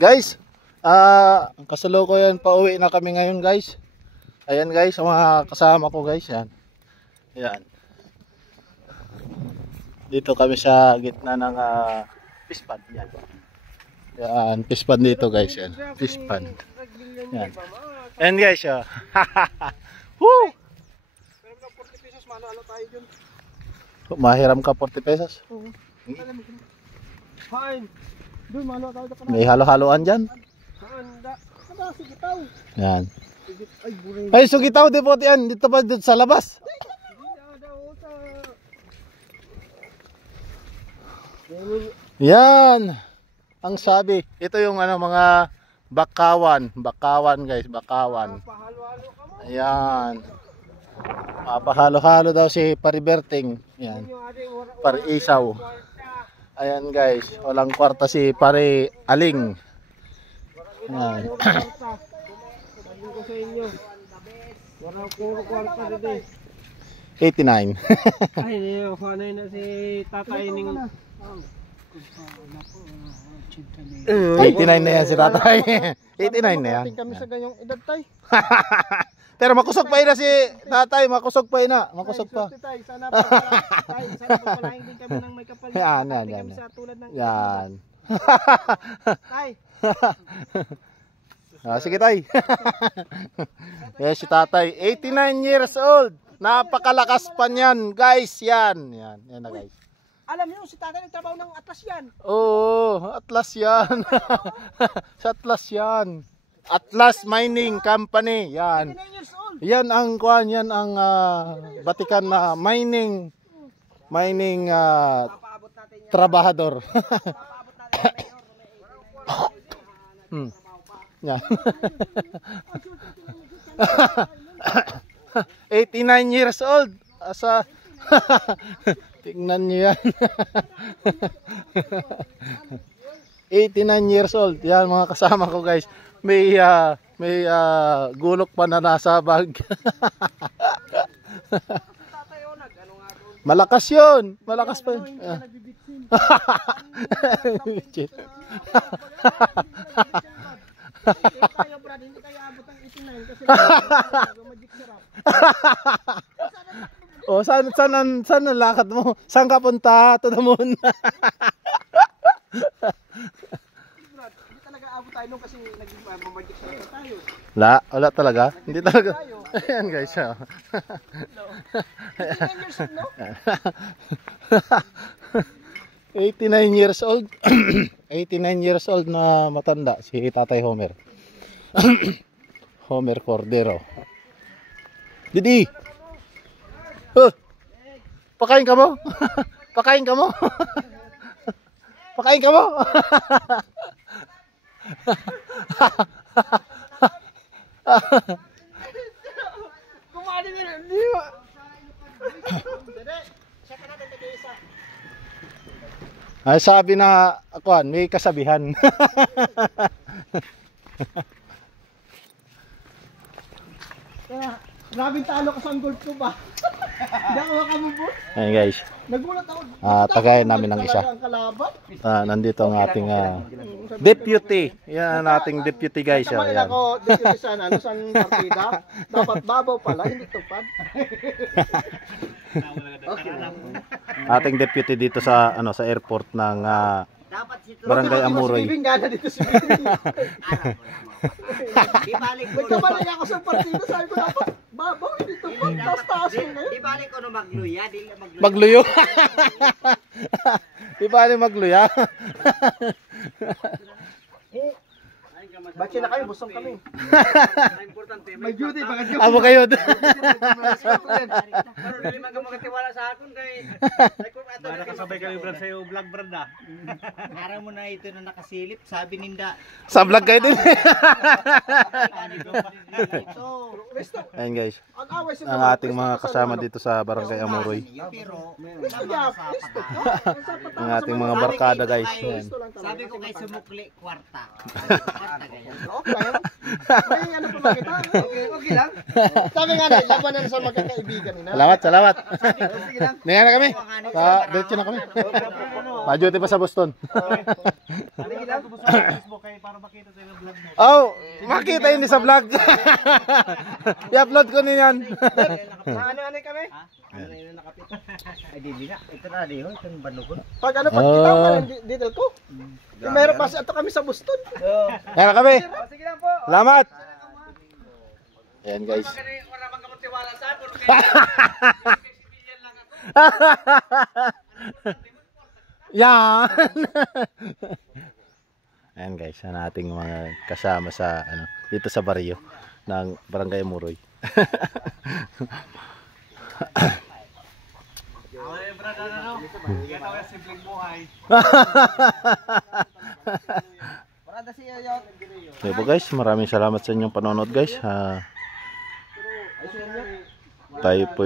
Guys, kasalukuyan pauwi na kami ngayon guys. Ayan guys, ang mga kasama ko guys, yan. Ayan. Dito kami sa gitna ng fish pond. Yan. Yan, fish pond dito guys, yan. Fish pond. Yan. Ayan guys, oh. Woo! Mahiram ka 40 pesos? May halo-haloan dyan. Yan. Ay, sugitaw di po yan. Dito pa dito sa labas. Yan. Ang sabi. Ito yung mga bakawan. Bakawan guys. Bakawan. Ayan. Mapahalo-halo daw si Pariberting. Yan. Parisaw. Ayan guys. Walang kwarta si Pare Aling. Ayan. Wala puro kwarta dito. 89. Ay, ano na si tatay ning 89 na yan si tatay. 89 na yan. Kami sa ganyong edad tay. Pero makusog pa ina si tatay, makusog pa ina, makusog pa. Sana pagpalain din kami ng may kapal. Yan. Kami sa tulad ng Yan. tay. Sige tay. Yes, si tatay, 89 years old. Napakalakas pa niyan, guys. Yan na guys. Alam niyo si tatay nagtrabaho ng Atlas yan. Oo, Atlas yan. Sa Atlas yan. Atlas Mining Company. Yan. 89 years old. Yan ang kuan, yan ang batikan na mining Papaabot natin yan. trabahador. Papaabot natin yan. Yan. 89 years old. Asa tingnan niyo yan. 89 years old. Yan mga kasama ko guys. May gulok pa na nasa bag. Malakas yun. Malakas pa yun. Tayo brad, hindi kayo abot ang 89 kasi magic sarap. Oh, saan ang lakad mo? Saan ka punta? To the moon. Brad, hindi talaga abot tayo nung kasi naging magic sarap tayo. Wala talaga. Hindi talaga. Ayan guys. 89 years old, no? 89 years old. 89 years old na matanda si Tatay Homer. Homer Cordero. Didi. Pakain ka mo? Pakain ka mo? Pakain ka mo? Kumali nila, di ba? Dede, siya ka natin nag-iisa. Ay, sabi na akuan, may kasabihan. Kaya, grabing talo ka sa gold ko ba? Hindi ako makamubot. Ayan guys. Nagulat ako. Tagayin namin ng isa. Ang kalaban. Nandito ang ating deputy. Yan ang ating deputy guys. Naman Ayan. ako, deputy sana, ano saan partida? Dapat babaw pala, hindi tupad. Ating deputy dito sa sa airport ng Barangay Amuroy. Ibig nga na dito si Di balik ko. Nagkamali ako sa partida, sabi ko dapat babaw, hindi tupad. Taas-taas mo ngayon. Di balik ko no magluya, di Magluyo. Di ba ni magluya? Ba't na kayo, busong kami. May duty, baka duty. Amo kayo. Pero dili man ka magtiwala sa akon kay para kasabay kami brad sa iyo vlog brad na. Ara mo na ito na nakasilip, sabi ninda. Sa vlog kayo din. Ayan guys. Ang ating mga kasama dito sa Barangay Amuroy. Pero Ang ating mga barkada guys. Ayan. sabi ko kay sumukli kwarta. Okay lang. May ano pa makita? Okay lang. Sabi nga na, labanan sa magkakaibigan. Salamat. Sige lang. Ngayon na kami. Diretso na kami. Pa-duty pa sa Boston. Sige lang. Sa Facebook kayo para makita sa ilang vlog mo. Oh, makita yun sa vlog. I-upload ko niyan. Ano kami? Ano na yung nakapit? Ay, di na. Ito na, di ho. Ito yung banukon. Pag ano, pag kita mo yung detail ko. Meron pa ito kami sa Boston. Yan kami. Sige lang po. Salamat. Ayan guys. Wala mang kamutiwala sa akin. Yan. Ayan guys, yan ating mga kasama sa ano dito sa baryo ng Barangay Muroy. Okay po guys, maraming salamat sa inyong panonood guys. Tayo po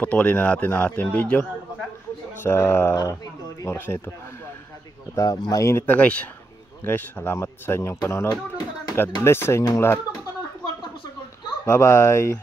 putulin na natin ang ating video sa oras nito. At mainit na guys. Guys, salamat sa inyong panonood. God bless sa inyong lahat. Bye bye.